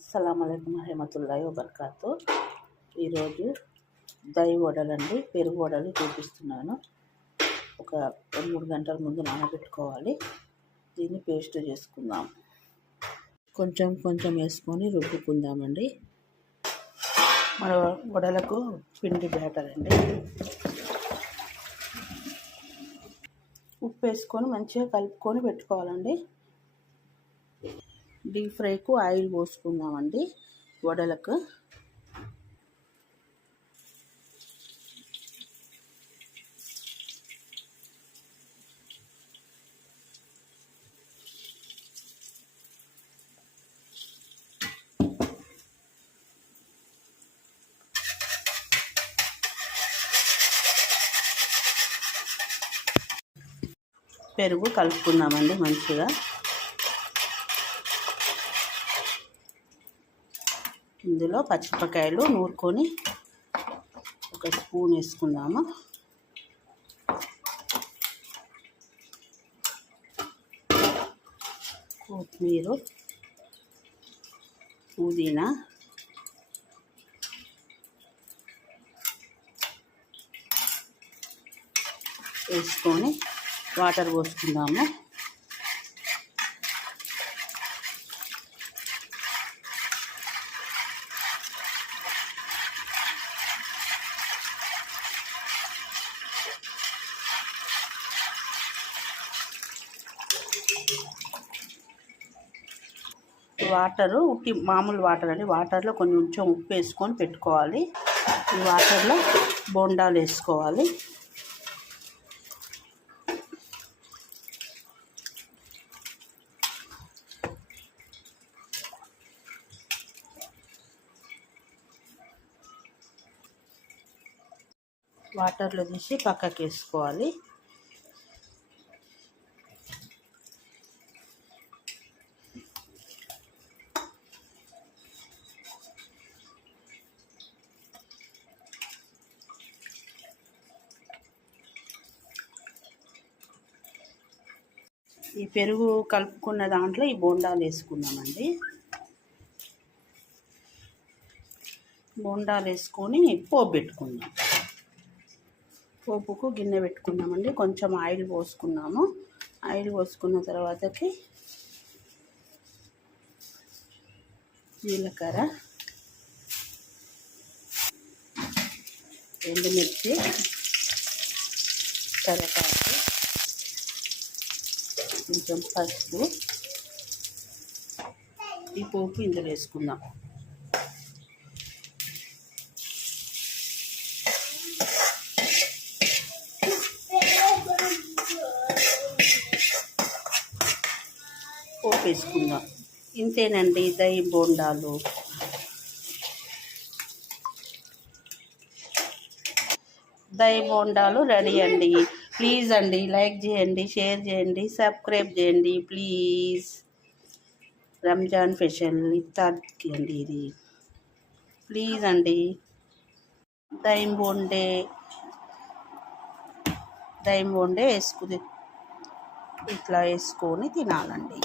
అస్సలాము అలైకుం వరహమతుల్లాహి వబర్కాతు. ఈరోజు దహి వడలండి, పెరుగు వడలు చూపిస్తున్నాను. ఒక 2-3 గంటల ముందు నానబెట్టుకోవాలి. దీన్ని పేస్ట్ చేసుకుందాం. కొంచెం కొంచెం వేసుకొని రుబ్బుకుందామండి. మన వడలకు పిండి బ్యాటర్ అండి. ఉప్పు వేసుకొని మంచిగా కలుపుకొని పెట్టుకోవాలండి. డీప్ ఫ్రైకు ఆయిల్ పోసుకుందామండి వడలకు. పెరుగు కలుపుకుందామండి మంచిగా. ఇందులో పచ్చిమిరపకాయలు నూరుకొని ఒక స్పూన్ వేసుకుందాము. కొత్తిమీర, పుదీనా, వేసుకొని వాటర్ పోసుకుందాము. వాటరు మామూలు వాటర్ అండి. వాటర్లో కొంచెం ఉప్పు వేసుకొని పెట్టుకోవాలి. ఈ వాటర్లో బోండాలు వేసుకోవాలి. వాటర్లో తీసి పక్కకి వేసుకోవాలి. ఈ పెరుగు కలుపుకున్న దాంట్లో ఈ బోండాలు వేసుకున్నామండి. బోండాలు వేసుకొని పోపు పెట్టుకుందాం. పోపుకు గిన్నె పెట్టుకున్నామండి. కొంచెం ఆయిల్ పోసుకున్నాము. ఆయిల్ పోసుకున్న తర్వాతకి జీలకర్ర, ఎండుమిర్చి, కరివేపాకు, కొంచెం పసుపు, ఈ పోపు ఇందులో వేసుకుందాం. పోపు వేసుకుందాం. ఇంతేనండి దహి బోండాలు. దహి బోండాలు రెడీ అండి. ప్లీజ్ అండి లైక్ చేయండి, షేర్ చేయండి, సబ్స్క్రైబ్ చేయండి ప్లీజ్. రంజాన్ స్పెషల్ ఇఫ్తార్కి అండి ఇది. ప్లీజ్ అండి. దహి బోండే వేసుకుని ఇట్లా వేసుకొని తినాలండి.